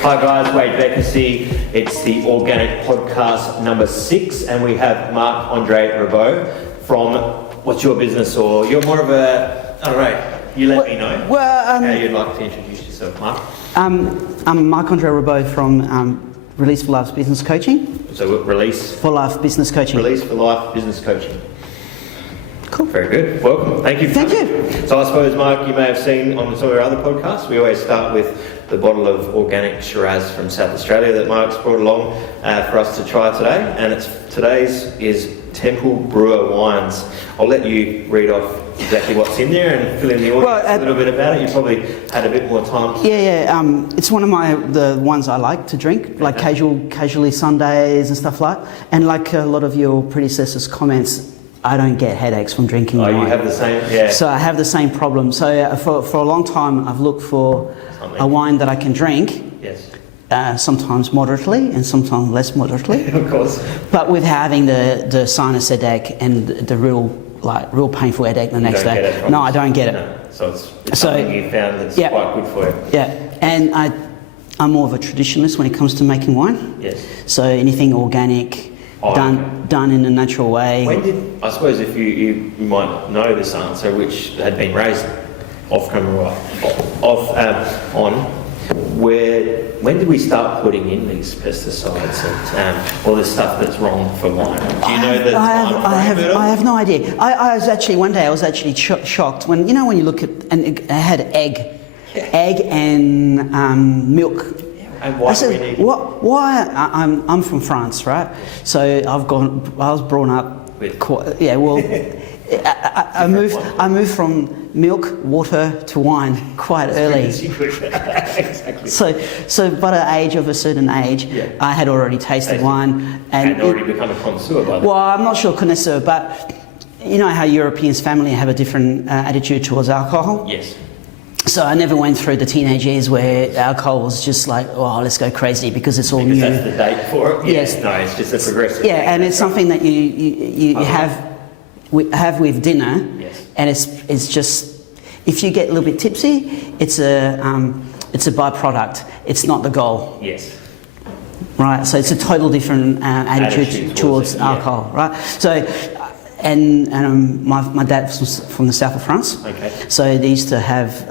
Hi guys, Wade Bekesi. It's the Organic Podcast number 6, and we have Marc-Andre Roubaud from, what's your business, or you're more of a, I don't know, you let me know how you'd like to introduce yourself, Marc. I'm Marc-Andre Roubaud from Release for Life Business Coaching. So Release for Life Business Coaching. Release for Life Business Coaching. Cool. Very good. Welcome. Thank you. Thank you. So I suppose, Marc, you may have seen on some of our other podcasts, we always start with the bottle of organic Shiraz from South Australia that Marc's brought along for us to try today. And today's is Temple Brewer Wines. I'll let you read off exactly what's in there and fill in the audience a little bit about it. You probably had a bit more time. It's one of the ones I like to drink, like casually Sundays and stuff like that. And like a lot of your predecessors' comments, I don't get headaches from drinking wine. You have the same, yeah. So I have the same problem. So for a long time, I've looked for a wine that I can drink. Yes. Sometimes moderately and sometimes less moderately. Of course. But with having the sinus headache and the real painful headache the next day. No, I don't get it. No. So it's something you found that's quite good for you. Yeah, and I'm more of a traditionalist when it comes to making wine. Yes. So anything organic, done in a natural way. When did, I suppose if you might know this answer, which had been raised when did we start putting in these pesticides and all this stuff that's wrong for wine? Do you know the time frame? I have no idea. I was actually, one day I was actually shocked when you look at, and it had egg and milk. And why I said, why? I'm from France, right? So I was brought up with I moved from milk, water to wine quite early. Exactly. So by the age of a certain age, I had already tasted wine and already become a connoisseur by then. Well, I'm not sure connoisseur, but you know how Europeans family have a different attitude towards alcohol? Yes. So I never went through the teenage years where alcohol was just like, oh, let's go crazy because it's all new. That's the date for it? Yes. No, it's just a progressive thing. And it's something that you have with dinner. Yes. And it's just, if you get a little bit tipsy, it's a byproduct. It's not the goal. Yes. Right. So it's a total different attitude towards alcohol. Right. So. And my dad was from the south of France. Okay. So they used to have,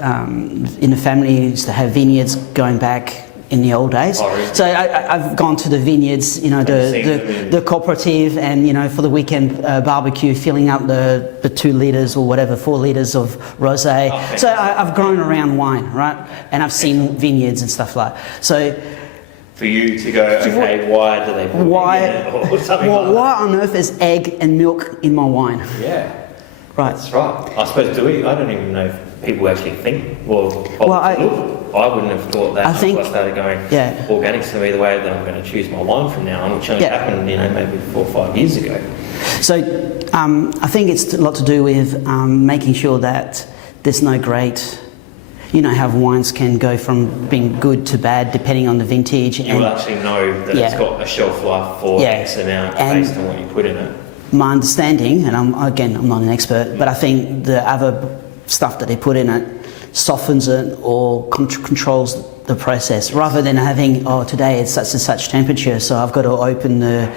in the family, used to have vineyards going back in the old days. Oh, really? So I've gone to the vineyards, the cooperative, and for the weekend barbecue, filling up the 2 litres or whatever, 4 litres of rosé. Oh, so I've grown around wine, right? And I've seen vineyards and stuff like that. So. For you to go, okay, why do they put it or something like that? Why on earth is egg and milk in my wine? Yeah. Right. That's right. I suppose, I don't even know if people actually think, I wouldn't have thought that until I started going, organic's going to be the way that I'm going to choose my wine from now on, which only happened, maybe 4 or 5 years ago. So I think it's a lot to do with making sure that there's no great... You know how wines can go from being good to bad depending on the vintage. You will actually know that it's got a shelf life for X amount based on what you put in it. My understanding, and I'm not an expert, but I think the other stuff that they put in it softens it or controls the process, rather than having, today it's such and such temperature, so I've got to open the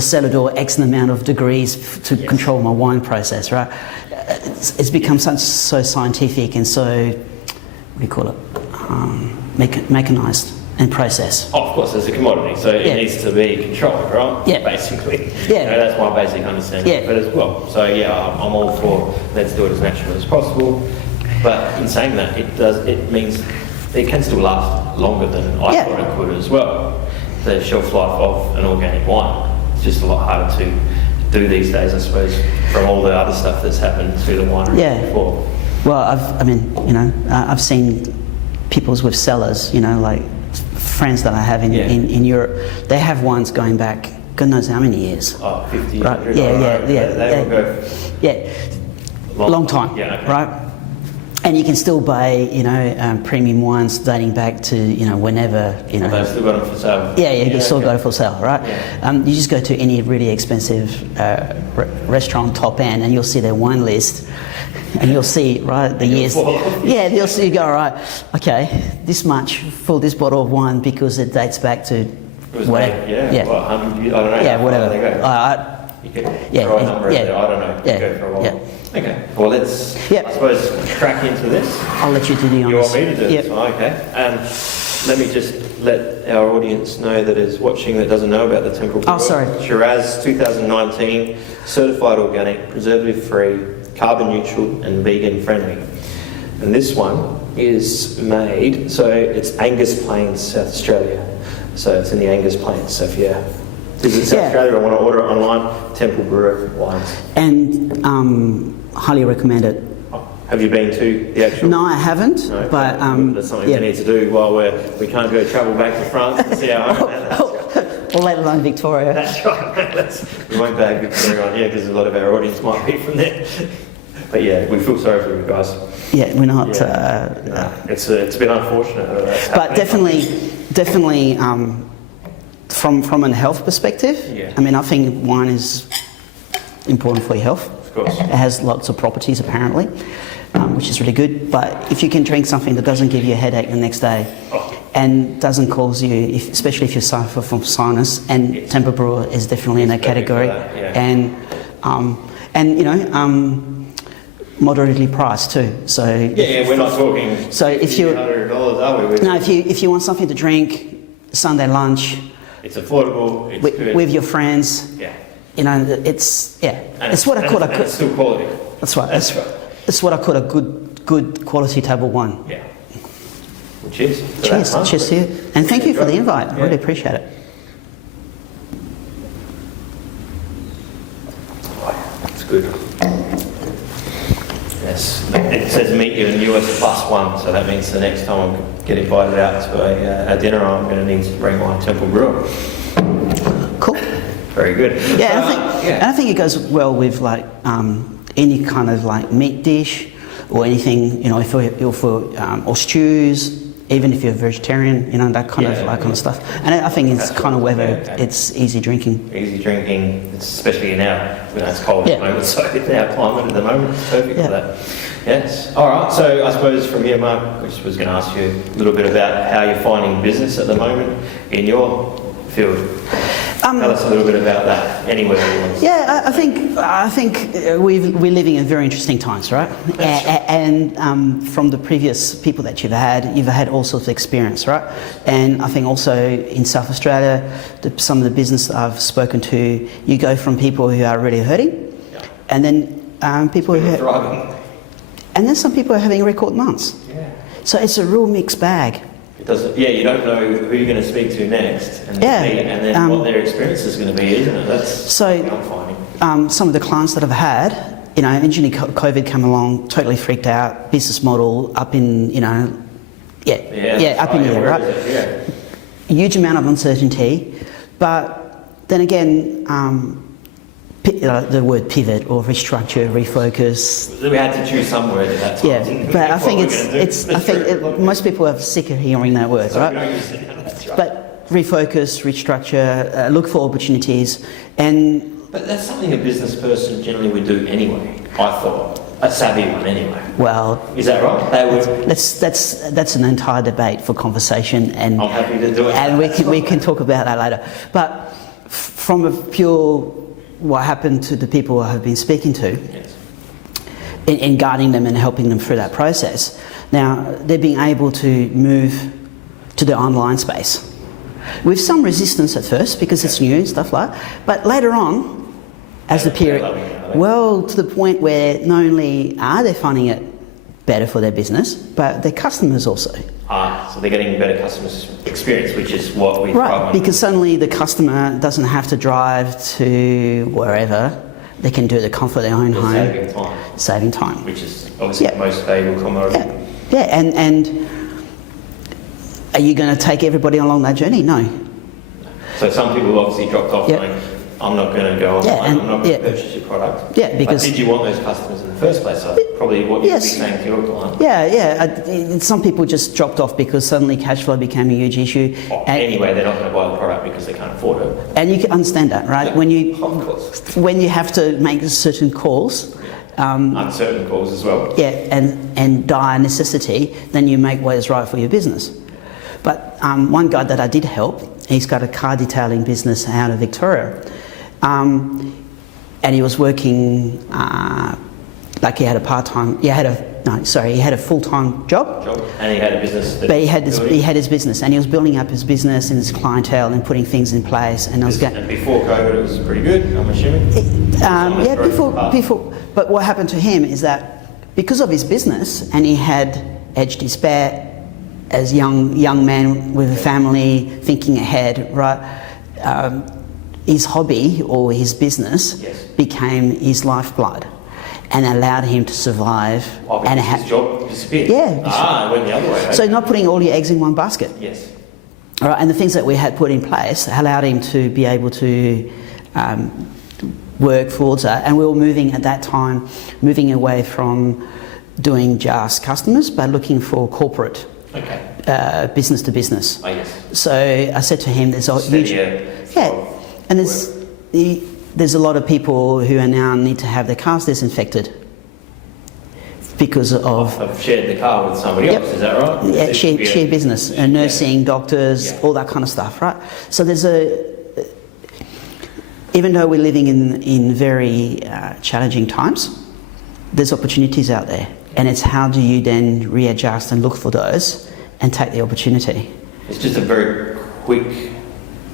cellar door X amount of degrees to control my wine process, right? It's become so scientific and so... What do you call it? Mechanized and processed. Oh, of course, it's a commodity, so it needs to be controlled, right? Yeah. Basically. Yeah. That's my basic understanding. Yeah. But as well, so I'm all for let's do it as natural as possible. But in saying that, it means it can still last longer than I thought it could as well. The shelf life of an organic wine. It's just a lot harder to do these days, I suppose, from all the other stuff that's happened through the winery before. Well, I've seen people's with cellars, like friends that I have in Europe. They have wines going back, God knows how many years. 50, right? 100. They will go. Long time, okay. right? And you can still buy, premium wines dating back to, whenever, They've still got them for sale. Yeah, you still okay. got it for sale, right? Yeah. You just go to any really expensive restaurant top end, and you'll see their wine list, and you'll see the years. Yeah, you'll see. You go, all right, okay, this much for this bottle of wine because it dates back to whatever. What, 100 years? I don't know. Yeah, whatever. They go. You could throw a number in there. I don't know. You go for a while. Yeah. Okay. Well, let's, I suppose, crack into this. I'll let you do the You honors. want me to do this? Okay. Let me just let our audience know that is watching that doesn't know about the Temple Brewer. Oh, sorry. Shiraz 2019, certified organic, preservative-free, carbon neutral and vegan friendly. And this one is made, so it's Angus Plains, South Australia. So it's in the Angus Plains. So if you visit South Australia and want to order it online, Temple Brewer wines. And highly recommend it. Have you been to the actual? No, I haven't. No, but that's something we need to do while we can't go travel back to France and see our own. Or let alone Victoria. That's right. We won't bag Victoria on here because a lot of our audience might be from there. But yeah, we feel sorry for you guys. Yeah, we're not. It's been unfortunate. But definitely, from a health perspective. Yeah. I mean, I think wine is important for your health. Of course. It has lots of properties apparently, which is really good. But if you can drink something that doesn't give you a headache the next day, and doesn't cause you, especially if you suffer from sinus, and Temple Brewer is definitely in that category, and moderately priced too. So we're not talking. So if you $100, are we? no, if you want something to drink Sunday lunch, it's affordable. It's good. with your friends. Yeah. It's what I call it's still quality. That's right. That's right. It's what I call a good quality table wine. Yeah. Well, cheers. Cheers to you. And thank you for the invite. I really appreciate it. It's good. Yes. It says meet you in US +1, so that means the next time I get invited out to a dinner, I'm going to need to bring my Temple Brewer. Cool. Very good. Yeah, I think it goes well with like any kind of like meat dish or anything, or stews. Even if you're a vegetarian, that kind of stuff. And I think it's kind of whether it's easy drinking. Easy drinking, especially now, it's cold at the moment, so our climate at the moment is perfect for that. Yes. All right, so I suppose from here, Mark, I just was going to ask you a little bit about how you're finding business at the moment in your field. Tell us a little bit about that, anywhere you want. Yeah, I think we're living in very interesting times, right? And from the previous people that you've had all sorts of experience, right? And I think also in South Australia, some of the business that I've spoken to, you go from people who are really hurting, and then people who are thriving, and then some people are having record months. Yeah. So it's a real mixed bag. You don't know who you're going to speak to next, and then what their experience is going to be, isn't it? That's what I'm finding. Some of the clients that I've had, originally COVID came along, totally freaked out, business model up in, up in the air, right? Yeah. Huge amount of uncertainty, but then again, the word pivot or restructure, refocus. We had to choose some word at that time. Yeah, but I think most people are sick of hearing that word, right? But refocus, restructure, look for opportunities, But that's something a business person generally would do anyway. I thought a savvy one anyway. Well, is that right? That's an entire debate for conversation, and I'm happy to do it. And we can talk about that later. But from a pure what happened to the people I have been speaking to, in guiding them and helping them through that process. Now, they're being able to move to the online space with some resistance at first because it's new and stuff like that, but later on, as the period, to the point where not only are they finding it better for their business, but their customers also. So they're getting better customer experience, which is what we right, because suddenly the customer doesn't have to drive to wherever. They can do it at the comfort of their own home. Saving time. Which is obviously the most valuable commodity. And are you going to take everybody along that journey? No. So some people obviously dropped off going, I'm not going to go online, Yeah, and- I'm not going to purchase your product. Yeah, because- But did you want those customers in the first place? So probably what you'd Yes. be saying to your client. Some people just dropped off because suddenly cash flow became a huge issue. Anyway, they're not going to buy the product because they can't afford it. And you can understand that, right? Yeah, of course. When you have to make certain calls, Uncertain calls as well. and dire necessity, then you make what is right for your business. But one guy that I did help, he's got a car detailing business out of Victoria, and he was working like he had a part-time. He had a full-time job. And he had a business. But he had his business, and he was building up his business and his clientele and putting things in place. And And before COVID, it was pretty good, I'm assuming. Before. But what happened to him is that because of his business, and he had edged his bet as young man with a family, thinking ahead, right? His hobby or his business became his lifeblood, and allowed him to survive. And his job disappeared. Yeah. It went the other way. So not putting all your eggs in one basket. Yes. All right, and the things that we had put in place allowed him to be able to work towards that. And we were moving at that time, away from doing just customers, but looking for corporate, business to business. Oh, yes. So I said to him, "There's a huge, and there's a lot of people who are now need to have their cars disinfected because of." I've shared the car with somebody else. Is that right? Yeah, share business, nursing, doctors, all that kind of stuff, right? So there's even though we're living in very challenging times, there's opportunities out there, and it's how do you then readjust and look for those and take the opportunity. It's just a very quick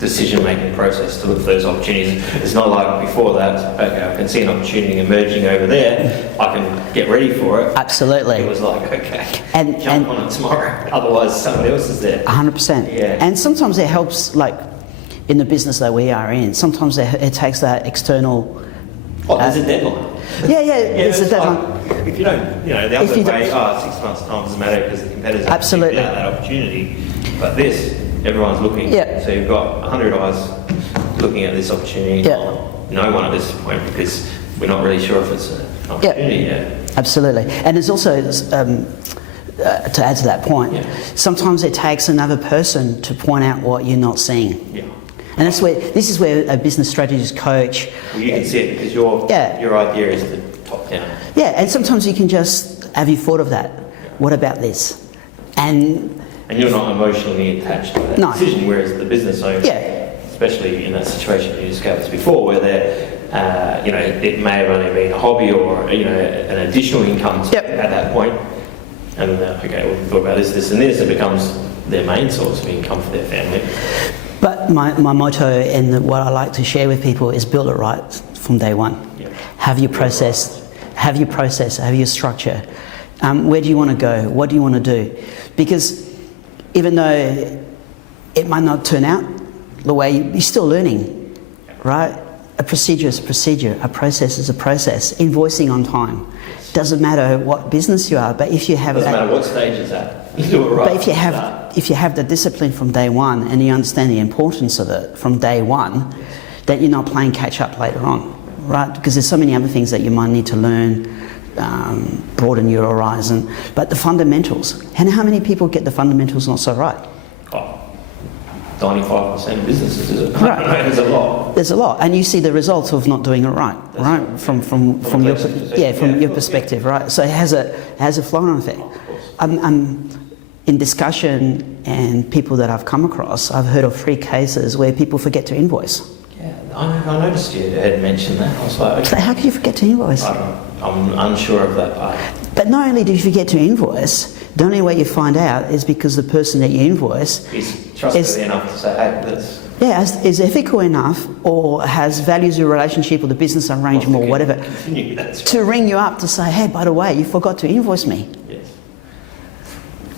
decision-making process to look for those opportunities. It's not like before that, okay, I can see an opportunity emerging over there, I can get ready for it. Absolutely. It was like, okay, and jump on it tomorrow, otherwise somebody else is there. 100%. Yeah. And sometimes it helps, like in the business that we are in, sometimes it takes that external... There's a deadline. There's a deadline. Like, if you don't, the other way, 6 months' time doesn't matter because the competitors Absolutely. have that opportunity. But this, everyone's looking. Yeah. So you've got 100 eyes looking at this opportunity. Yeah. No one at this point because we're not really sure if it's an opportunity yet. Absolutely. And there's also, to add to that point, sometimes it takes another person to point out what you're not seeing. Yeah. And this is where a business strategist coach... Well, you can see it because your idea is the top down. Yeah, and sometimes you can just, have you thought of that? What about this? And you're not emotionally attached to that decision, whereas the business owner, especially in that situation you discussed before, where they're, it may have only been a hobby or, an additional income at that point, and okay, we'll talk about this, and this, it becomes their main source of income for their family. But my motto and what I like to share with people is build it right from day one. Yeah. Have your process, have your structure. Where do you want to go? What do you want to do? Because even though it might not turn out the way you're still learning, right? A procedure is a procedure, a process is a process. Invoicing on time. Doesn't matter what business you are, but if you have doesn't matter what stage it's at. You do it right. But if you have the discipline from day one and you understand the importance of it from day one, that you're not playing catch up later on, right? Because there's so many other things that you might need to learn, broaden your horizon. But the fundamentals, and how many people get the fundamentals not so right? 95% of businesses, is it? Right. There's a lot. There's a lot, and you see the results of not doing it right, from your perspective, right? So it has a flow-on effect. In discussion and people that I've come across, I've heard of 3 cases where people forget to invoice. Yeah, I noticed you had mentioned that. I was like, okay. So how can you forget to invoice? I'm unsure of that part. But not only do you forget to invoice, the only way you find out is because the person that you invoice is trustworthy enough to say, hey, that's... Yeah, is ethical enough or has values your relationship or the business arrangement or whatever to ring you up to say, hey, by the way, you forgot to invoice me. Yes.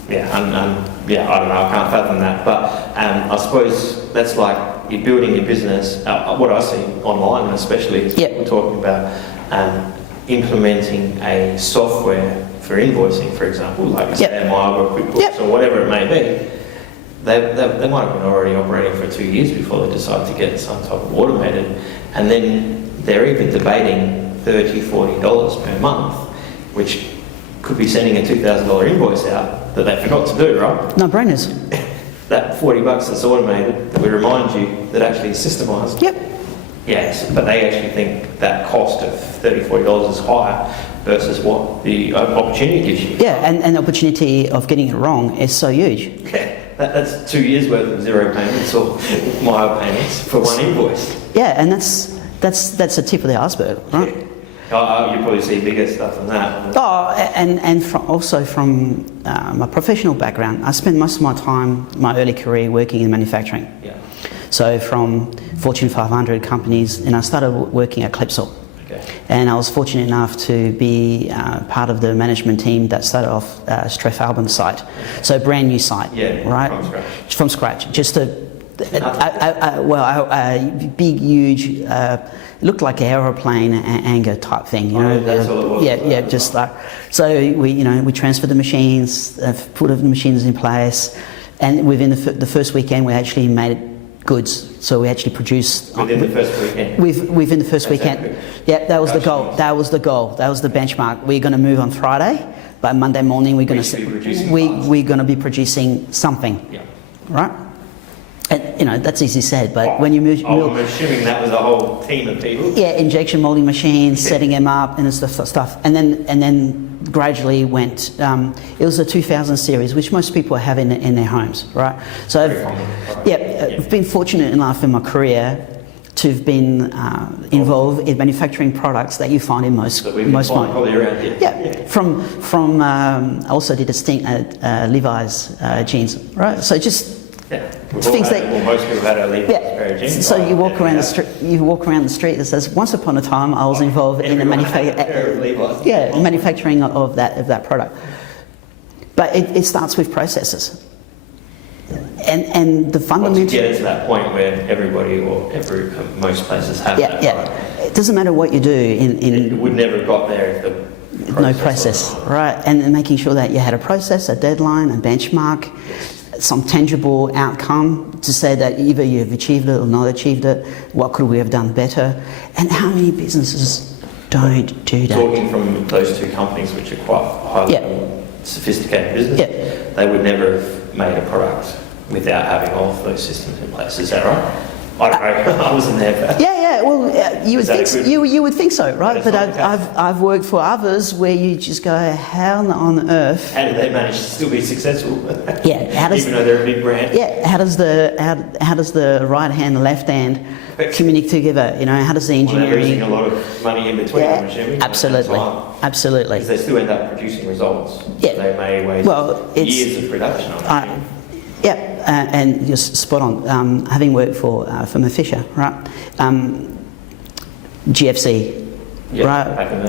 Yeah, I don't know, I can't fathom that. But I suppose that's like you're building your business. What I see online especially is people talking about implementing a software for invoicing, for example, like a Stanmile or QuickBooks or whatever it may be. They might have been already operating for 2 years before they decide to get some type of automated, and And then they're even debating $30, $40 per month, which could be sending a $2,000 invoice out that they forgot to do, right? No brainers. That $40 that's automated, we remind you, that actually is systemised. Yep. Yes, but they actually think that cost of $30, $40 is higher versus what the opportunity gives you. Yeah, and the opportunity of getting it wrong is so huge. Yeah, that's 2 years worth of zero payments or mild payments for one invoice. Yeah, and that's the tip of the iceberg, right? Yeah. You probably see bigger stuff than that. Oh, and also from my professional background, I spent most of my time, my early career, working in manufacturing. Yeah. So from Fortune 500 companies, and I started working at Clipsal. Okay. And I was fortunate enough to be part of the management team that started off Streff Album site. So a brand new site, right? From scratch. From scratch. Just a big, huge, looked like an aeroplane anger type thing, you know. That's all it was. Yeah, just like. So we transferred the machines, put the machines in place, and within the first weekend we actually made goods. So we actually produced within the first weekend. Within the first weekend. Yeah, that was the goal. That was the goal. That was the benchmark. We're going to move on Friday, but Monday morning we're going to be producing something. Yeah. Right. And that's easy said, but when you move, I'm assuming that was a whole team of people. Yeah, injection molding machines, setting them up, and stuff, and then gradually went. It was a 2000 series, which most people have in their homes, right? So, I've been fortunate enough in my career to have been involved in manufacturing products that you find in most probably around here. Yeah. From I also did a stint at Levi's jeans, right? So just. Yeah. Things that most people had a Levi's pair of jeans. So you walk around the street. You walk around the street that says, "Once upon a time, I was involved in the manufacturing of that product." But it starts with processes, and the fundamental. Once you get to that point where everybody or most places have that. Yeah. It doesn't matter what you do. It would never have got there if the process, right? And making sure that you had a process, a deadline, a benchmark. Some tangible outcome to say that either you've achieved it or not achieved it, what could we have done better, and how many businesses don't do that? Talking from those two companies, which are quite highly sophisticated business, they would never have made a product without having all of those systems in place. Is that right? I don't know. I wasn't there. But well, you would think you would think so, right? But I've worked for others where you just go, how on earth? How did they manage to still be successful? Yeah, even though they're a big brand. Yeah, how does the right hand and left hand communicate together? How does the engineering? They're losing a lot of money in between. I'm assuming. Absolutely. Because they still end up producing results. Yeah. They may waste years of production on it. And you're spot on. Having worked for Thermo Fisher, right? GFC, right? Back in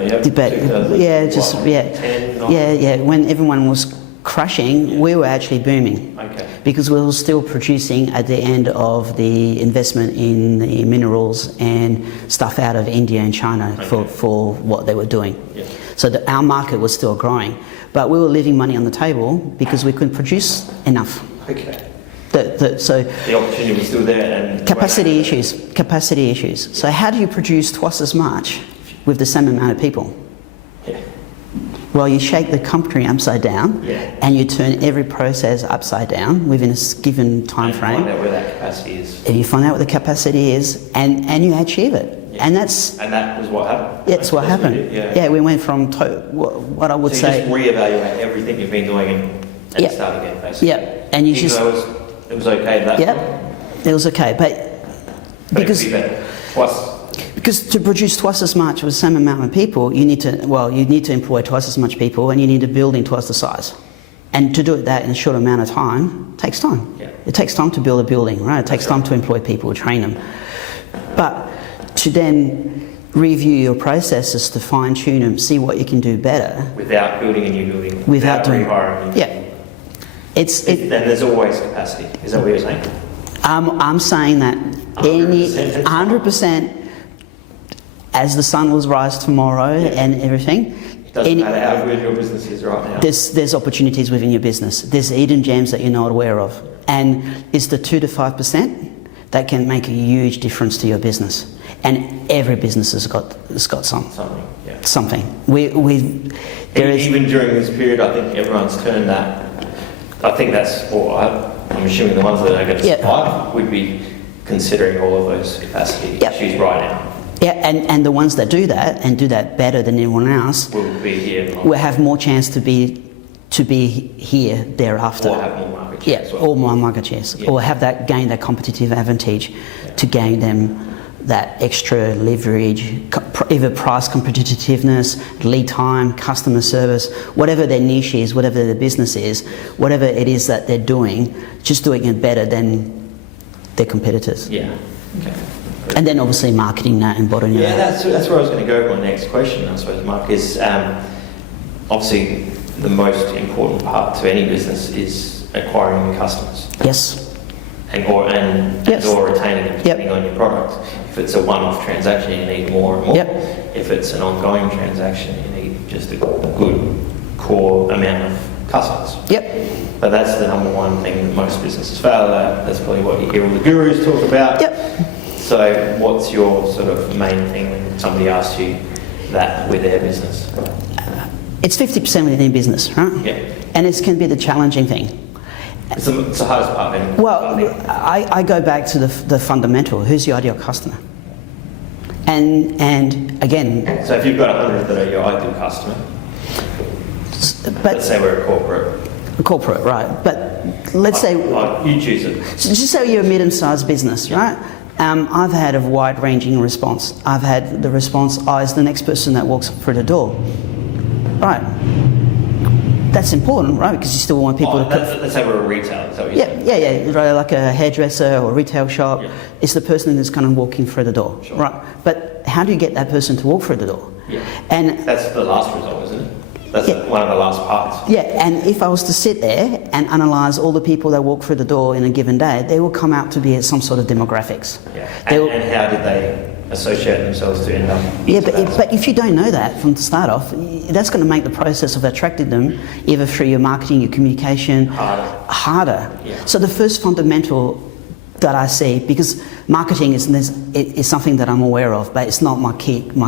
the, When everyone was crashing, we were actually booming. Okay. Because we were still producing at the end of the investment in the minerals and stuff out of India and China for what they were doing. Yeah. So our market was still growing, but we were leaving money on the table because we couldn't produce enough. Okay. So the opportunity was still there, and capacity issues. So how do you produce twice as much with the same amount of people? Yeah. Well, you shake the company upside down, and you turn every process upside down within a given time frame. Find out where that capacity is. And you find out what the capacity is, and you achieve it. Yeah. And that was what happened. That's what happened. Yeah, we went from what I would say. You just reevaluate everything you've been doing and start again, basically. Yeah, and you It was okay at that point? Yeah, it was okay, but because it could be better. Twice. Because to produce twice as much with the same amount of people, you need to employ twice as much people, and you need a building twice the size. And to do that in a short amount of time takes time. Yeah. It takes time to build a building, right? It takes time to employ people, train them. But to then review your processes to fine tune them, see what you can do better. Without building a new building. Without doing rehiring. Yeah. Then there's always capacity. Is that what you're saying? I'm saying that 100%, as the sun will rise tomorrow and everything. It doesn't matter how good your business is right now. There's opportunities within your business. There's hidden gems that you're not aware of. And it's the 2 to 5% that can make a huge difference to your business. and every business has got Something, yeah. something. There is Even during this period, I think everyone's turned that. I think that's, or I'm assuming the ones that are going to survive would be considering all of those capacity issues right now. Yeah, and the ones that do that and do that better than anyone else Will be here. will have more chance to be here thereafter. Or have more market share as well. Or more market shares, or have that gain that competitive advantage to gain them that extra leverage, either price competitiveness, lead time, customer service, whatever their niche is, whatever their business is, whatever it is that they're doing, just doing it better than their competitors. Yeah. Okay. And then obviously marketing that and bottoming Yeah, that. that's where I was going to go with my next question, I suppose, Mark, is obviously the most important part to any business is acquiring new customers. Yes. Or retaining them, depending on your product. If it's a one-off transaction, you need more and more. If it's an ongoing transaction, you need just a good core amount of customers. But that's the number one thing that most businesses fail at. That's probably what you hear all the gurus talk about. So what's your sort of main thing when somebody asks you that with their business? It's 50% with any business, right? And it can be the challenging thing. It's the hardest part, then. Well, I go back to the fundamental. Who's your ideal customer? And again... So if you've got 100 that are your ideal customer, let's say we're a corporate. A corporate, right. But let's say... You choose it. Just say you're a medium-sized business, right? I've had a wide-ranging response. I've had the response, it's the next person that walks through the door. Right. That's important, right? Because you still want people to... Let's say we're a retailer, is that what you're saying? Yeah. Right, like a hairdresser or a retail shop. It's the person who's kind of walking through the door, right? But how do you get that person to walk through the door? And that's the last result, isn't it? That's one of the last parts. And if I was to sit there and analyse all the people that walk through the door in a given day, they will come out to be some sort of demographics. And how did they associate themselves to end up? But if you don't know that from the start off, that's going to make the process of attracting them, either through your marketing, your communication, harder. So the first fundamental that I see, because marketing is something that I'm aware of, but it's not my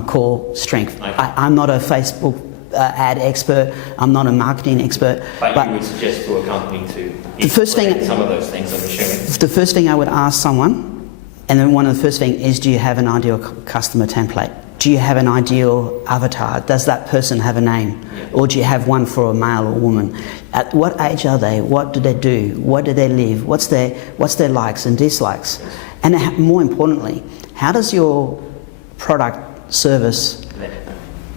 core strength. I'm not a Facebook ad expert. I'm not a marketing expert. But you would suggest to a company to some of those things, I'm assuming. The first thing I would ask someone, and then one of the first things is, do you have an ideal customer template? Do you have an ideal avatar? Does that person have a name? Or do you have one for a male or woman? At what age are they? What do they do? What do they live? What's their likes and dislikes? And more importantly, how does your product, service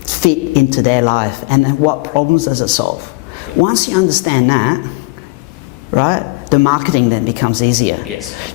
fit into their life, and what problems does it solve? Once you understand that, right, the marketing then becomes easier.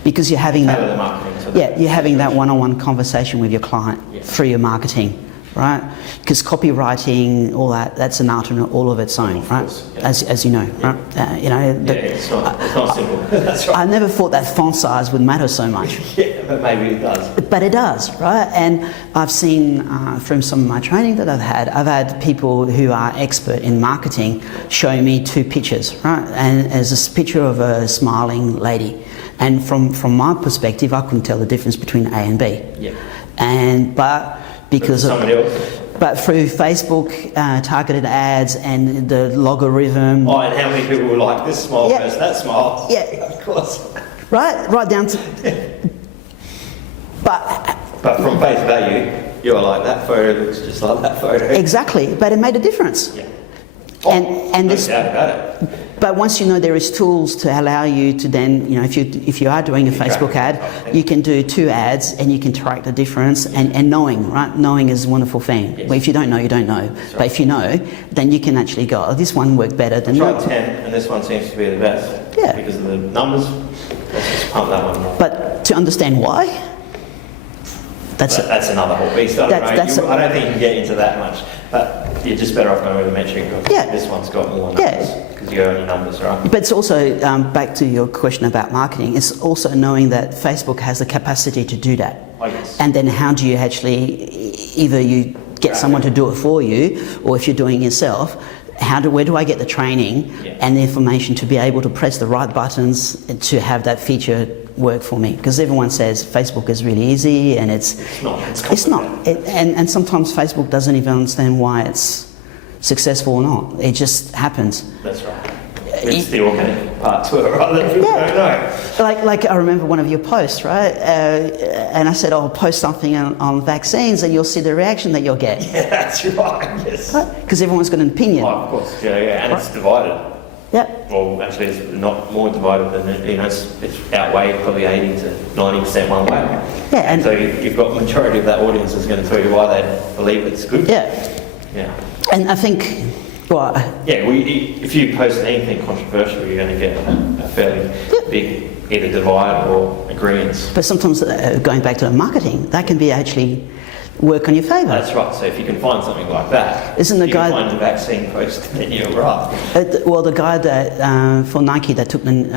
Because you're having you're having that one-on-one conversation with your client through your marketing, right? Because copywriting, all that's an art in all of its own, right? As you know, right? It's not simple. That's right. I never thought that font size would matter so much. But maybe it does. But it does, right? And I've seen from some of my training that I've had people who are expert in marketing showing me two pictures, right? And there's this picture of a smiling lady, and from my perspective, I couldn't tell the difference between A and B. But through Facebook targeted ads and the logarithm. And how many people were like this smile versus that smile? Of course. Right down to. But from face value, you're like, that photo looks just like that photo. Exactly, but it made a difference. And no doubt about it. But once you know there is tools to allow you to then, if you are doing a Facebook ad, you can do two ads and you can track the difference and knowing, right? Knowing is a wonderful thing. Well, if you don't know, you don't know. But if you know, then you can actually go, this one worked better than that. Try 10 and this one seems to be the best. Because of the numbers, let's just pump that one. But to understand why, that's another whole beast. I don't think you can get into that much. But you're just better off knowing the metric of this one's got more numbers because you own your numbers, right? But it's also, back to your question about marketing, it's also knowing that Facebook has the capacity to do that. And then how do you actually, either you get someone to do it for you, or if you're doing it yourself, where do I get the training and the information to be able to press the right buttons to have that feature work for me because everyone says Facebook is really easy and it's not. It's not. And sometimes Facebook doesn't even understand why it's successful or not. It just happens. That's right. It's the organic part to it, right? That people don't know. Like I remember one of your posts, right? And I said, "Oh, post something on vaccines, and you'll see the reaction that you'll get." Yeah, that's right. Yes. Because everyone's got an opinion. Oh, of course. Yeah, and it's divided. Yeah. Well, actually, it's not more divided than it's outweighed probably 80 to 90% one way. Yeah, and so you've got majority of that audience is going to tell you why they believe it's good. Yeah. Yeah. And I think. Well, if you post anything controversial, you're going to get a fairly big either divide or agreement. But sometimes, going back to the marketing, that can be actually work on your favour. That's right. So if you can find something like that, isn't the guy find the vaccine post, then you're right. Well, the guy that for Nike that took the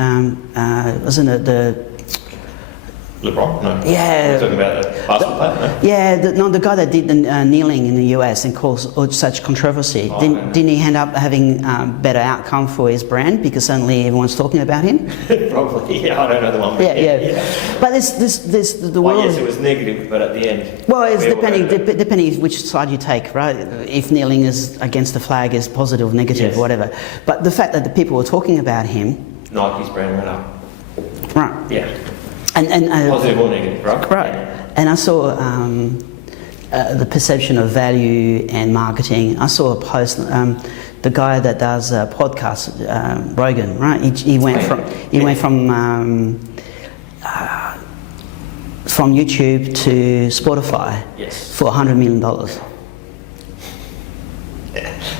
wasn't it the LeBron? No. Yeah. You're talking about the basketball player? No? Yeah, the guy that did the kneeling in the US and caused such controversy. Didn't he end up having better outcome for his brand because suddenly everyone's talking about him? Probably. Yeah, I don't know the one. Yeah. But there's the world. Well, yes, it was negative, but at the end. Well, it's depending which side you take, right? If kneeling is against the flag is positive, negative, yes. whatever. But the fact that the people were talking about him. Nike's brand went up. Right. Yeah. And positive or negative, right? Right. And I saw the perception of value and marketing. I saw a post. The guy that does podcasts, Rogan, right? He went from YouTube to Spotify. Yes. For $100 million.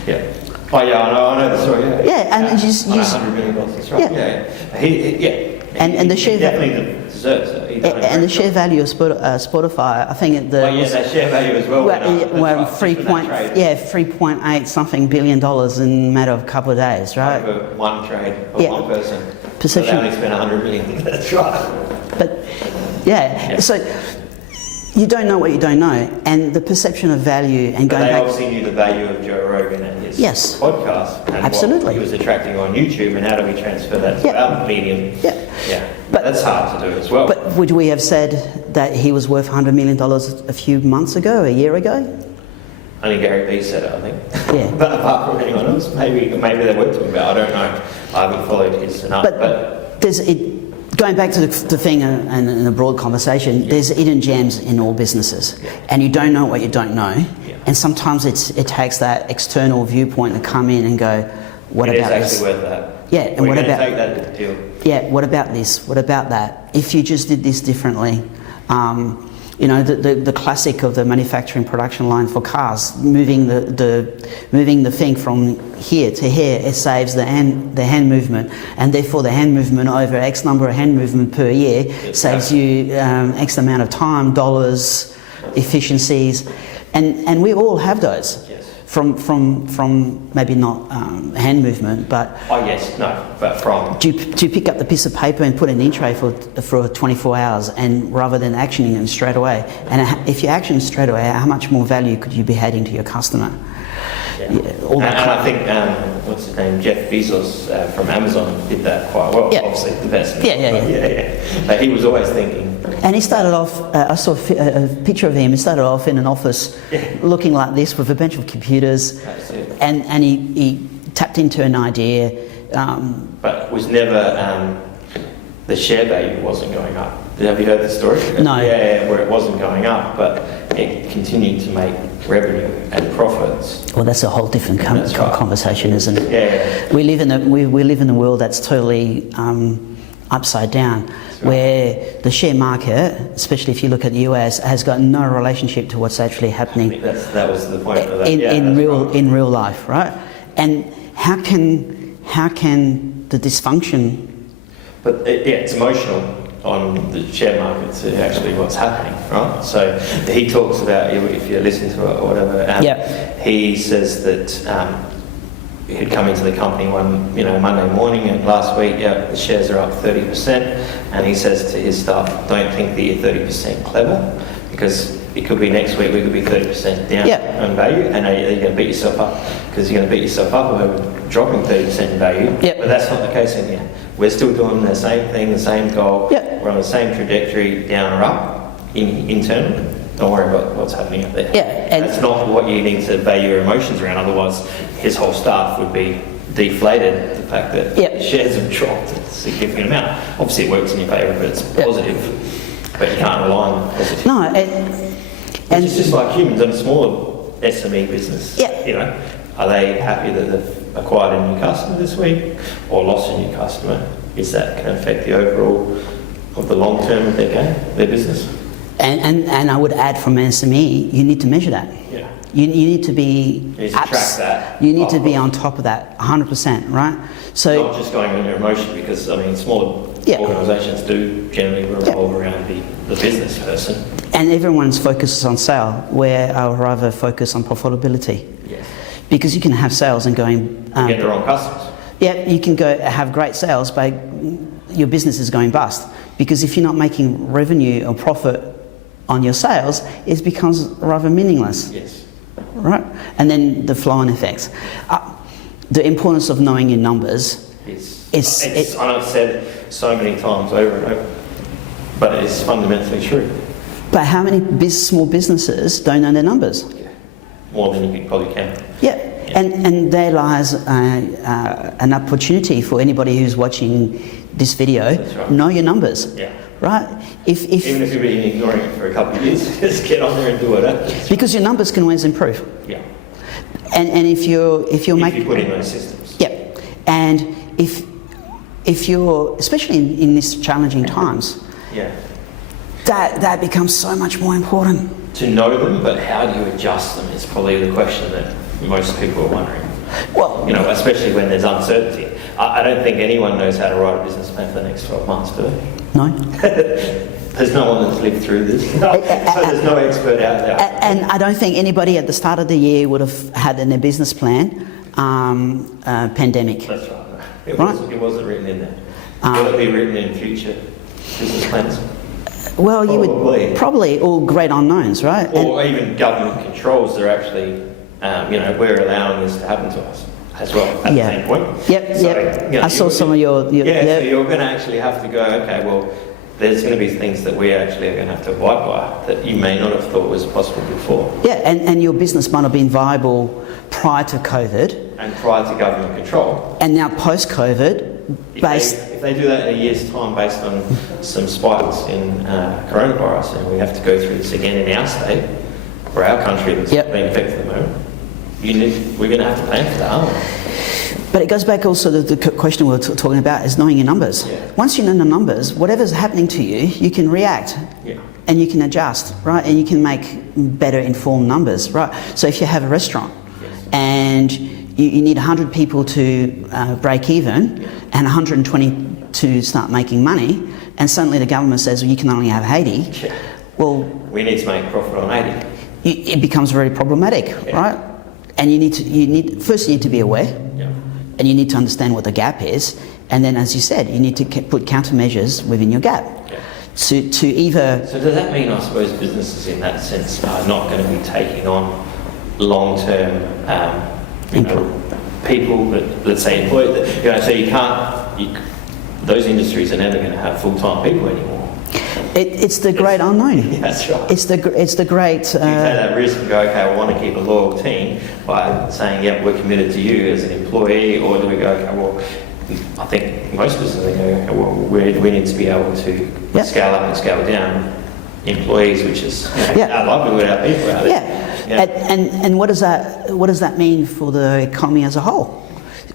Yeah. Oh yeah, I know the story. Yeah, and just $100 million. That's right. Yeah. And the share definitely deserves it. And the share value of Spotify, I think that share value as well. Well, 3.8 something billion dollars in a matter of a couple of days, right? For one trade of one person. Perception. So they only spent $100 million. That's right. But so you don't know what you don't know, and the perception of value and going back. They back. obviously knew the value of Joe Rogan and his podcast, and absolutely. what he was attracting on YouTube, and how do we transfer that to our medium? Yeah. But that's hard to do as well. But would we have said that he was worth $100 million a few months ago, a year ago? Only Gary Vee said it, I think. Yeah. But apart from anyone else, maybe they were talking about. I don't know. I haven't followed his enough. But there's it. Going back to the thing and in a broad conversation, there's hidden gems in all businesses, and you don't know what you don't know. And sometimes it takes that external viewpoint to come in and go, "What about this?" It's actually worth that. Yeah, and what about take that deal? Yeah, what about this? What about that? If you just did this differently, the classic of the manufacturing production line for cars, moving the thing from here to here, it saves the hand movement, and therefore the hand movement over X number of hand movement per year saves you X amount of time, dollars, efficiencies, and we all have those. Yes. From maybe not hand movement, but but from do you pick up the piece of paper and put it in an tray for 24 hours, and rather than actioning it straight away? And if you action straight away, how much more value could you be adding to your customer? And I think what's his name, Jeff Bezos from Amazon did that quite well. Yeah. Obviously the best. Yeah. But he was always thinking. And he started off. I saw a picture of him. He started off in an office, looking like this with a bunch of computers, and he tapped into an idea. But was never the share value wasn't going up. Have you heard the story? No. Yeah, where it wasn't going up, but it continued to make revenue and profits. Well, that's a whole different conversation, isn't it? Yeah. We live in a world that's totally upside down, where the share market, especially if you look at the US, has got no relationship to what's actually happening. I think that was the point of that. In real life, right? And how can the dysfunction? But it's emotional on the share market to actually what's happening, right? So he talks about, if you listen to it or whatever, he says that he'd come into the company one Monday morning, and last week the shares are up 30%, and he says to his staff, don't think that you're 30% clever, because it could be next week we could be 30% down on value, and you're going to beat yourself up, because you're going to beat yourself up over dropping 30% in value. But that's not the case in here. We're still doing the same thing, the same goal. we're on the same trajectory down or up internally. Don't worry about what's happening up there. Yeah, and that's not what you need to value your emotions around. Otherwise, his whole staff would be deflated. The fact that shares have dropped a significant amount. Obviously, it works in your favour, but it's positive. But you can't rely on positive. No, and it's just like humans in a smaller SME business. Yeah. You know, are they happy that they've acquired a new customer this week or lost a new customer? Is that can affect the overall of the long term of their game, their business? And I would add from an SME, you need to measure that. Yeah. You need to be... You need to track that. You need to be on top of that, 100%, right? So not just going on your emotion, because, I mean, smaller organisations do generally revolve around the business person. And everyone's focus is on sale, where I would rather focus on profitability. Yes. Because you can have sales and going... you get the wrong customers. Yeah, you can go have great sales, but your business is going bust. Because if you're not making revenue or profit on your sales, it becomes rather meaningless. Yes. Right? And then the flow-on effects. The importance of knowing your numbers is... I know I've said so many times over and over, but it's fundamentally true. But how many small businesses don't know their numbers? Yeah. More than you probably can. Yeah. And there lies an opportunity for anybody who's watching this video. That's right. Know your numbers. Yeah. Right? Even if you've been ignoring it for a couple of years, just get on there and do it. Because your numbers can always improve. Yeah. And if you put in those systems. Yeah. And if you're, especially in these challenging times, that becomes so much more important. To know them, but how do you adjust them is probably the question that most people are wondering. Well, you know, especially when there's uncertainty. I don't think anyone knows how to write a business plan for the next 12 months, do they? No. There's no one that's lived through this. So there's no expert out there. And I don't think anybody at the start of the year would have had in their business plan pandemic. That's right. It wasn't written in there. Will it be written in future business plans? Well, you would probably all great unknowns, right? Or even government controls that are actually, we're allowing this to happen to us as well at the same point. Yep. I saw some of your... So you're going to actually have to go, okay, well, there's going to be things that we actually are going to have to abide by that you may not have thought was possible before. Yeah, and your business might have been viable prior to COVID. And prior to government control. And now post-COVID, if they do that in a year's time based on some spikes in coronavirus, and we have to go through this again in our state, or our country that's being affected at the moment, we're going to have to plan for that, aren't we? But it goes back also to the question we were talking about is knowing your numbers. Yeah. Once you know the numbers, whatever's happening to you, you can react. Yeah. And you can adjust, right? And you can make better informed numbers, right? So if you have a restaurant and you need 100 people to break even and 120 to start making money, and suddenly the government says, well, you can only have 80, well... We need to make profit on 80. It becomes very problematic, right? And you need to be aware, and you need to understand what the gap is, and then, as you said, you need to put countermeasures within your gap. To either... So does that mean, I suppose, businesses in that sense are not going to be taking on long-term, people that, let's say, employed, so you can't, those industries are never going to have full-time people anymore. It's the great unknown. That's right. It's the great... you take that risk and go, okay, I want to keep a loyal team by saying, yeah, we're committed to you as an employee, or do we go, okay, well, I think most businesses go, okay, well, we need to be able to scale up and scale down employees, which is our livelihood, our people out there. And what does that mean for the economy as a whole?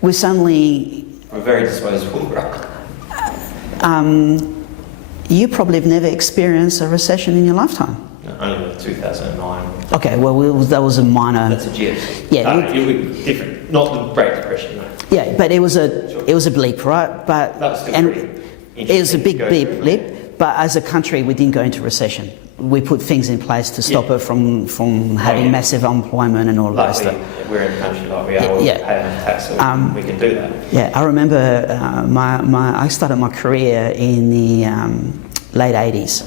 We're very disposable, right? You probably have never experienced a recession in your lifetime. No, only 2009. Okay, well, that was a minor... That's a GFC. Yeah. It would be different. Not the Great Depression, no. Yeah, but it was a blip, right? But that was still pretty it was a big blip, but as a country, we didn't go into recession. We put things in place to stop it from having massive unemployment and all of that stuff. We're in a country like we are, we pay enough tax, so we can do that. Yeah, I remember I started my career in the late 80s.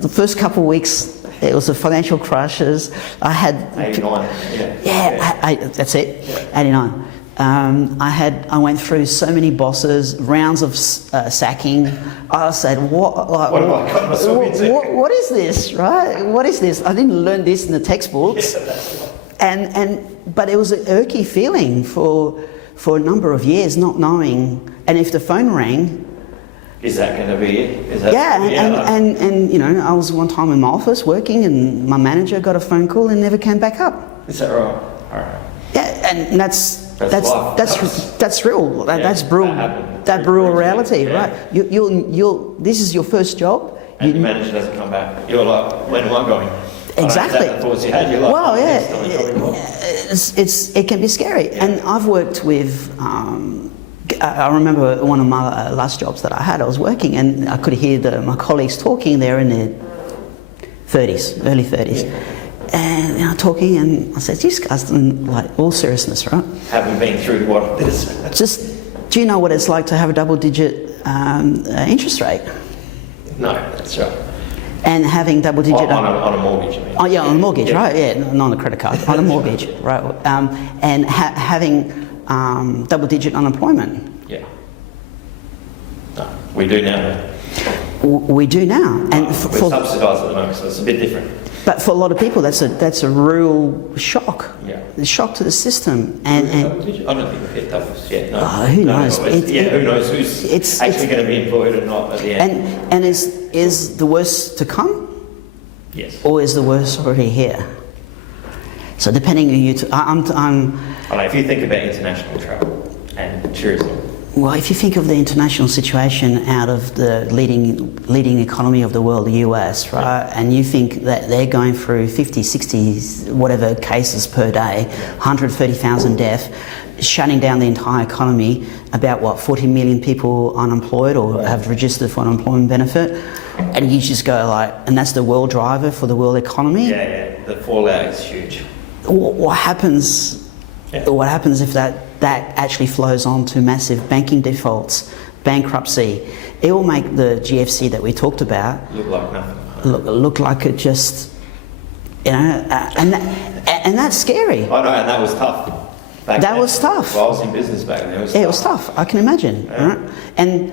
The first couple of weeks, it was the financial crashes. I had... 89, that's it, 89. I went through so many bosses, rounds of sacking. I said, what is this, right? What is this? I didn't learn this in the textbooks. But it was an irky feeling for a number of years, not knowing. And if the phone rang, is that going to be it? And you know, I was one time in my office working, and my manager got a phone call and never came back up. Is that right? All right. Yeah, and that's real. Yeah, that's brutal. That brutal reality, yeah. right? You'll. This is your first job. And your manager doesn't come back. You're like, when am I going? Exactly. The thoughts you had. You're like, well, yeah, it can be scary. Yeah. And I've worked with. I remember one of my last jobs that I had. I was working, and I could hear my colleagues talking. They're in their 30s, early 30s. Yeah. And talking, and I said, "These guys, like, all seriousness, right? Haven't been through what this. Just, do you know what it's like to have a double-digit interest rate? No, that's right. And having double-digit on a mortgage, I mean. Oh yeah, on a mortgage, yeah. Right? Yeah, not on a credit card, on a mortgage, right? And having double-digit unemployment. Yeah. No, we do now. We do now, and we're subsidised at the moment, so it's a bit different. But for a lot of people, that's a real shock. Yeah. The shock to the system. And I don't think we've hit doubles yet. No. Who knows? Who knows who's actually going to be employed or not at the end. And is the worst to come? Yes. Or is the worst already here? So depending on you, I don't know, if you think about international travel and tourism. Well, if you think of the international situation out of the leading economy of the world, the US, right, and you think that they're going through 50, 60, whatever cases per day, 130,000 deaths, shutting down the entire economy, about 40 million people unemployed or have registered for unemployment benefit, and you just go like, and that's the world driver for the world economy? Yeah, the fallout is huge. What happens? Yeah. What happens if that actually flows on to massive banking defaults, bankruptcy? It will make the GFC that we talked about look like nothing. Look like it just, and that's scary. I know, and that was tough. That was tough. Well, I was in business back then. It was tough. I can imagine. Yeah. Right? And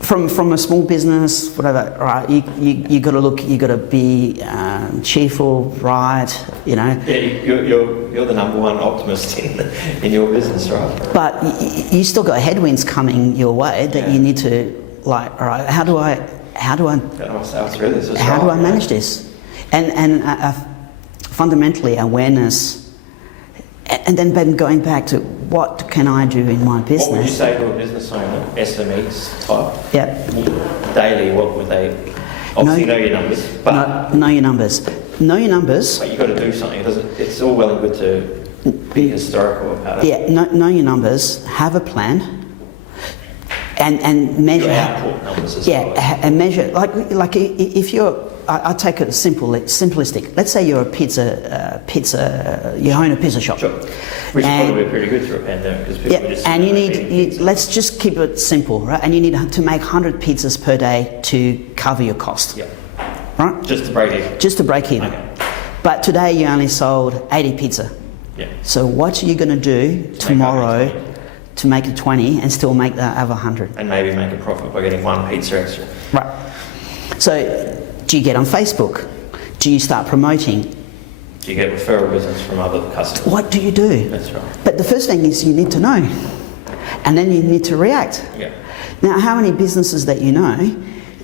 from a small business, whatever, right? You got to look. You got to be cheerful, right? You know. Yeah, you're the number one optimist in your business, right? But you still got headwinds coming your way that you need to, like, all right, how do I manage this? And fundamentally awareness. And then going back to what can I do in my business? What would you say to a business owner, SMEs type? Yeah. Daily, what would they? Obviously, know your numbers. But know your numbers. Know your numbers. But you've got to do something. It's all well and good to be historical about it. Yeah. Know your numbers. Have a plan. And measure. Your output numbers as well. And measure. Like if you're. I take it simplistic. Let's say you're a pizza. You own a pizza shop. Sure. Which probably be pretty good through a pandemic because people just. And let's just keep it simple, right? And you need to make 100 pizzas per day to cover your cost. Yeah. Right. Just to break even. Just to break even. Okay. But today you only sold 80 pizza. Yeah. So what are you going to do tomorrow to make it 20 and still make that other 100? And maybe make a profit by getting one pizza extra. Right. So. Do you get on Facebook? Do you start promoting? Do you get referral business from other customers? What do you do? That's right. But the first thing is you need to know. And then you need to react. Yeah. Now, how many businesses that you know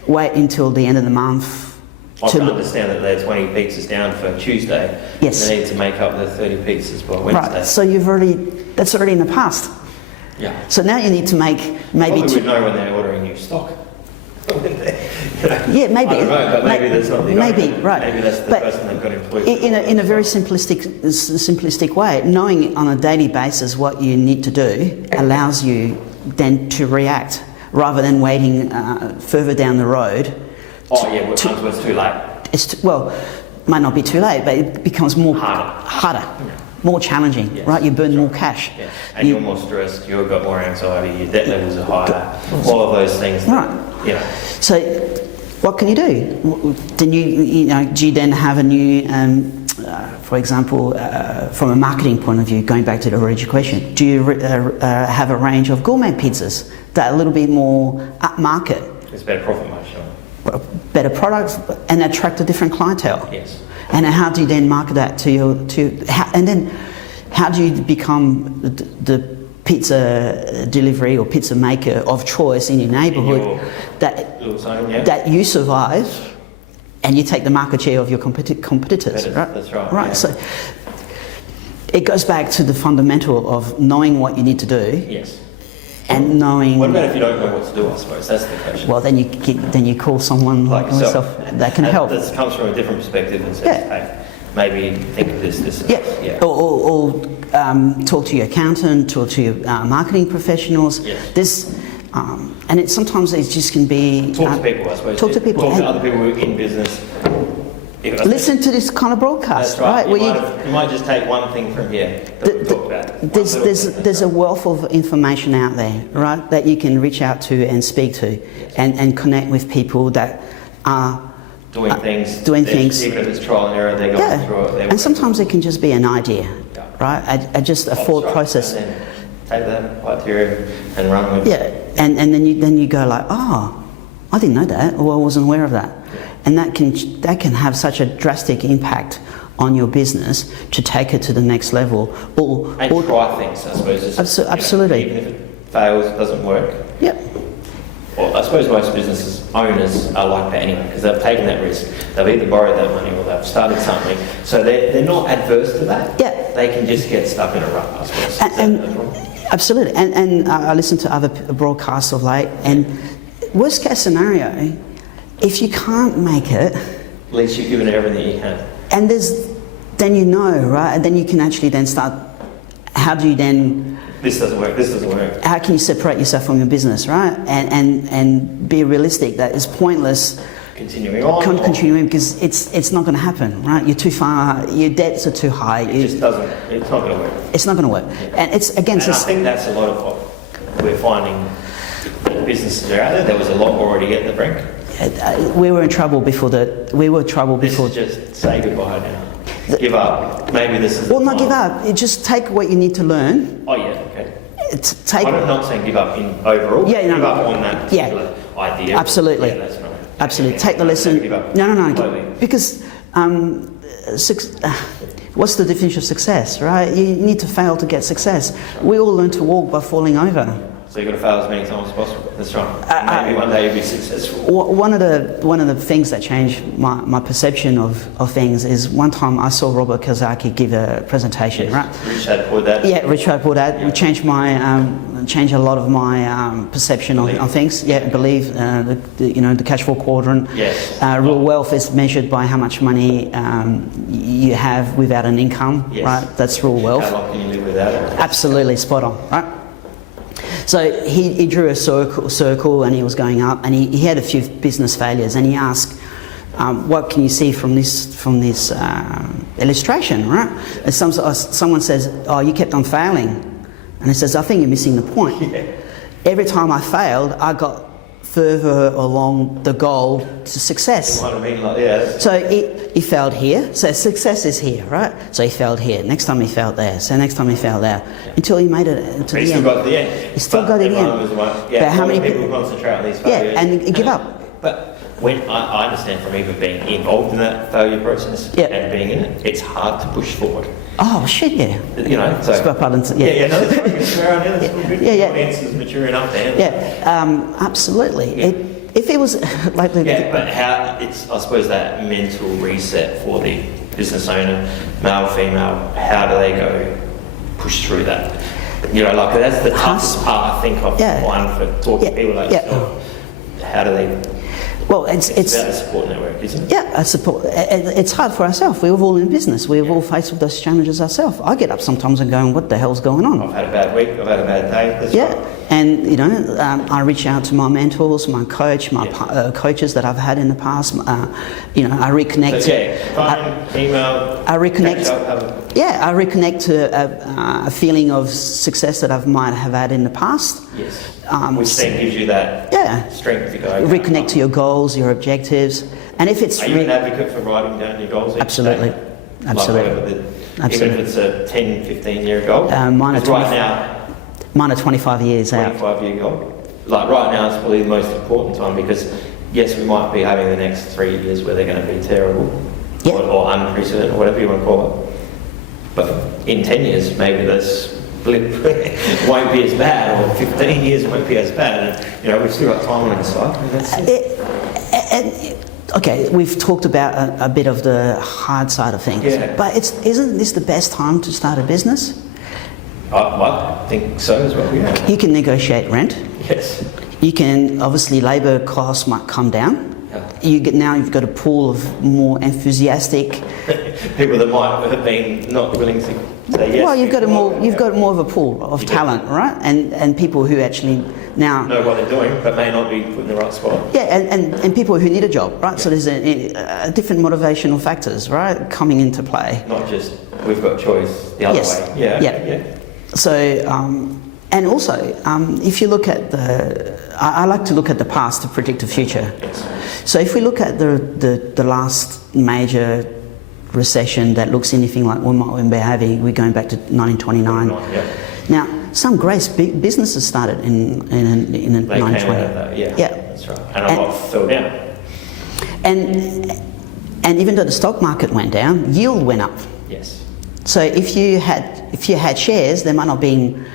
wait until the end of the month to understand that they're 20 pizzas down for Tuesday. Yes. They need to make up the 30 pizzas by Wednesday. Right. So that's already in the past. Yeah. So now you need to make maybe. Probably would know when they're ordering new stock. Yeah, maybe. I don't know, but maybe that's not the maybe, right. Maybe that's the person they've got employed. In a very simplistic way, knowing on a daily basis what you need to do allows you then to react rather than waiting further down the road. When it's too late. Might not be too late, but it becomes more harder. More challenging, yes, right? You burn more cash. Yes. And you're more stressed, you've got more anxiety, your debt levels are higher, all of those things. Right. So what can you do? Then do you then have a new for example, from a marketing point of view, going back to the original question, do you have a range of gourmet pizzas that are a little bit more upmarket? It's better profit margin. Better products and attract a different clientele. Yes. And how do you then market that and then how do you become the pizza delivery or pizza maker of choice in your neighbourhood that you survive and you take the market share of your competitors, right? That's right. Right. Yeah. So it goes back to the fundamental of knowing what you need to do. Yes. And knowing. What about if you don't know what to do? I suppose that's the question. Well, then you call someone like myself that can help. That comes from a different perspective and says, hey, maybe think of this. Yeah. Yeah. Or talk to your accountant, talk to your marketing professionals. Yes. And sometimes it just can be talk to people. I suppose talk to people. Talk to other people who are in business. Listen to this kind of broadcast, right? Where you might just take one thing from here that we talk about. There's a wealth of information out there, right, that you can reach out to and speak to, yes. and connect with people that are doing things. Even if it's trial and error, they're going through it. And sometimes it can just be an idea, right? Just a thought process. And then take that criteria and run with it. Yeah, and then you go like, oh, I didn't know that, or I wasn't aware of that. And that can have such a drastic impact on your business to take it to the next level. Or try things, I suppose. Absolutely. Even if it fails, it doesn't work. Yep. Well, I suppose most businesses owners are like that anyway, because they've taken that risk. They've either borrowed that money or they've started something. So they're not adverse to that. Yeah. They can just get stuck in a rut, I suppose. Absolutely. And I listen to other broadcasts of late, and worst case scenario, if you can't make it, at least you've given it everything you can. And then you know, right? And then you can actually then start. How do you then? This doesn't work. How can you separate yourself from your business, right? And be realistic that it's pointless. Continuing because it's not going to happen, right? You're too far. Your debts are too high. It's not going to work. It's not going to work. Yeah. And it's again. And I think that's a lot of what we're finding. Businesses are out there. There was a lot already at the brink. We were in trouble before This is just say goodbye now. Give up. Maybe this is. Well, not give up. Just take what you need to learn. Oh yeah, okay. I'm not saying give up in overall. Yeah, give up on that particular idea. Absolutely. Yeah, that's right. Absolutely. Take the lesson. No. Because what's the definition of success, right? You need to fail to get success. We all learn to walk by falling over. So you've got to fail as many times as possible. That's right. Maybe one day you'll be successful. One of the things that changed my perception of things is one time I saw Robert Kiyosaki give a presentation, right? Rich Dad Poor Dad. Yeah, Rich Dad Poor Dad. It changed a lot of my perception on things. Yeah, believe the cash flow quadrant. Yes. Real wealth is measured by how much money you have without an income, yes. Right? That's real wealth. How long can you live without it? Absolutely, spot on, right? So he drew a circle and he was going up, and he had a few business failures, and he asked, what can you see from this illustration, right? And someone says, oh, you kept on failing. And he says, I think you're missing the point. Yeah. Every time I failed, I got further along the goal to success. So he failed here, so success is here, right? So he failed here, next time he failed there, so next time he failed there, until he made it to the end. He still got to the end. He still got to the end. But how many people concentrate on these failures? Yeah, and give up. But when I understand from even being involved in that failure process and being in it, it's hard to push forward. Oh shit, yeah. So yeah. Audience is mature enough then. Yeah, absolutely. Yeah. If it was like the but how it's I suppose that mental reset for the business owner, male, female, how do they go push through that? That's the toughest part I think of one for talking to people like yourself. How do they? Well, it's about a support network, isn't it? Yeah, a support. It's hard for ourselves. We're all in business. We're all faced with those challenges ourselves. I get up sometimes and going, "What the hell's going on?" I've had a bad week. I've had a bad day. That's right. And I reach out to my mentors, my coach, my coaches that I've had in the past. I reconnect. So, phone, email. I reconnect. I reconnect to a feeling of success that I might have had in the past. Yes. Which then gives you that strength to go. Reconnect to your goals, your objectives, and if it's. Are you an advocate for writing down your goals? Absolutely. Absolutely. Like whatever Absolutely. even if it's a 10, 15-year goal. Mine are 'Cause right now, Mine are 25 years out. 25-year goal. Like right now, it's probably the most important time because, yes, we might be having the next 3 years where they're going to be terrible Yeah. or unprecedented, or whatever you want to call it. But in 10 years, maybe this blip won't be as bad, or 15 years won't be as bad. And, we've still got time on our side. And that's it. Okay, we've talked about a bit of the hard side of things, Yeah. but isn't this the best time to start a business? I think so as well, yeah. You can negotiate rent. Yes. You can, obviously, labour costs might come down. Yeah. Now you've got a pool of more enthusiastic. People that might have been not willing to say yes. Well, you've got more of a pool of talent, right? And people who actually now know what they're doing, but may not be put in the right spot. Yeah, and people who need a job, right? So there's a different motivational factors, right, coming into play. Not just we've got choice the other way. Yeah. So, and also, if you look at I like to look at the past to predict the future. Yes. So if we look at the last major recession that looks anything like what we're having, we're going back to 1929. Yeah. Now, some great businesses started in 1920. They came out of that, yeah. That's right. And a lot fell down. And even though the stock market went down, yield went up. Yes. So if you had shares, they might not have been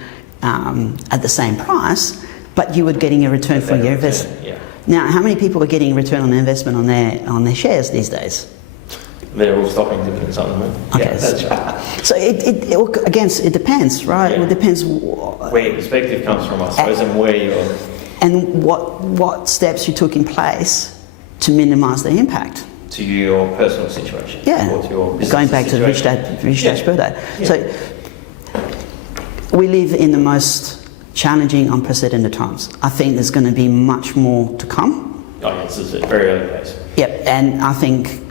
at the same price, but you were getting a return for your investment. Yeah. Now, how many people are getting a return on their investment on their shares these days? They're all stopping dividends on them. Okay. Yeah, that's right. So it depends, right? Yeah. It depends Where your perspective comes from, I suppose, and where you're... and what steps you took in place to minimise the impact. To your personal situation. Yeah. Or to your business Going back to the Rich situation. Dad's Birthday. Yeah. So we live in the most challenging, unprecedented times. I think there's going to be much more to come. Oh, yes, it's a very early phase. Yep, and I think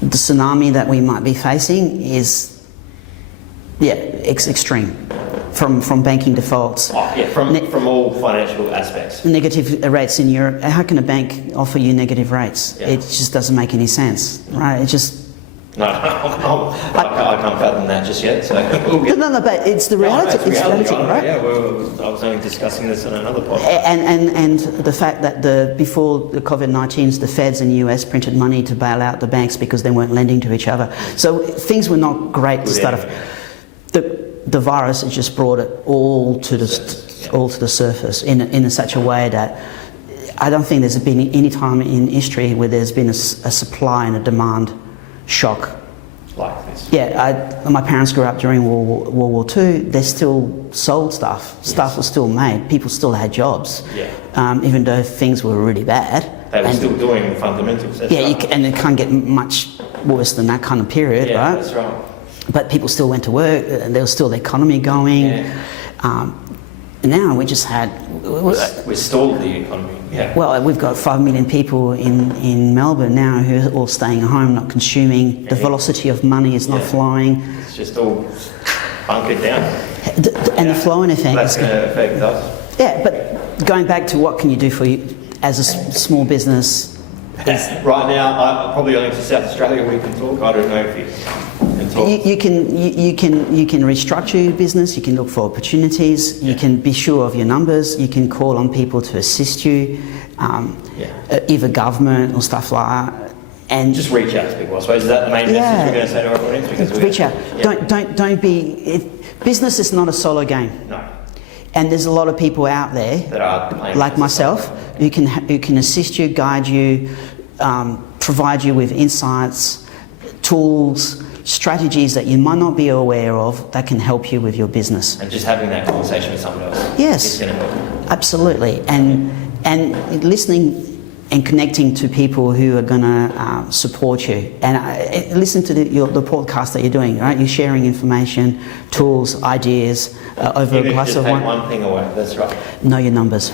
the tsunami that we might be facing is, extreme. From banking defaults. Oh, yeah, from all financial aspects. Negative rates in Europe. How can a bank offer you negative rates? Yeah. It just doesn't make any sense, right? It just... No, I can't fathom that just yet. So No, but it's the reality. No, it's reality, right? right? Yeah, I was only discussing this in another podcast. And the fact that before the COVID-19, the Feds in the US printed money to bail out the banks because they weren't lending to each other. So things were not great to start off. The virus has just brought it all to the surface in such a way that I don't think there's been any time in history where there's been a supply and a demand shock like this. Yeah, my parents grew up during World War II. They still sold stuff. Yes. Stuff was still made. People still had jobs. Yeah. Even though things were really bad. They were still doing the fundamentals. Yeah, and it can't get much worse than that kind of period, yeah, right? That's right. But people still went to work. There was still the economy going. Yeah. Now we just had... We stalled the economy, yeah. Well, we've got 5 million people in Melbourne now who are all staying at home, not consuming. The velocity of money is not flowing. It's just all bunkered down. And the flowing effect... That's going to affect us. Yeah, but going back to what can you do for you as a small business... Right now, probably only to South Australia we can talk. I don't know if you can talk. You can restructure your business. You can look for opportunities. You can be sure of your numbers. You can call on people to assist you, either government or stuff like that. And just reach out to people. I suppose is that the main message we're going to say to our audience? Because reach out. Yeah. Don't be. Business is not a solo game. No. And there's a lot of people out there that are like myself who can assist you, guide you, provide you with insights, tools, strategies that you might not be aware of that can help you with your business. And just having that conversation with someone else. Yes, is going to help. Absolutely. And listening and connecting to people who are going to support you. And listen to the podcast that you're doing, right? You're sharing information, tools, ideas over a glass of wine. One thing away, that's right. Know your numbers.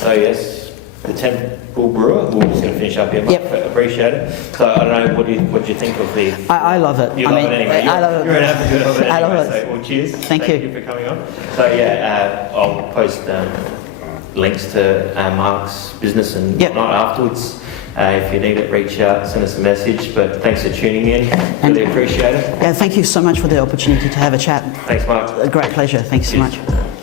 So yes, the Temple Brewer, we're just going to finish up here. Yep. Appreciate it. So I don't know, what do you think of the... I love it. You love it anyway. I love it. You're an advocate of it anyway. I love it. So, well, cheers. Thank you for coming on. So yeah, I'll post links to Mark's business and whatnot afterwards If you need it, reach out, send us a message. But thanks for tuning in. Really appreciate it. Yeah, thank you so much for the opportunity to have a chat. Thanks, Mark. A great pleasure. Thank you so much.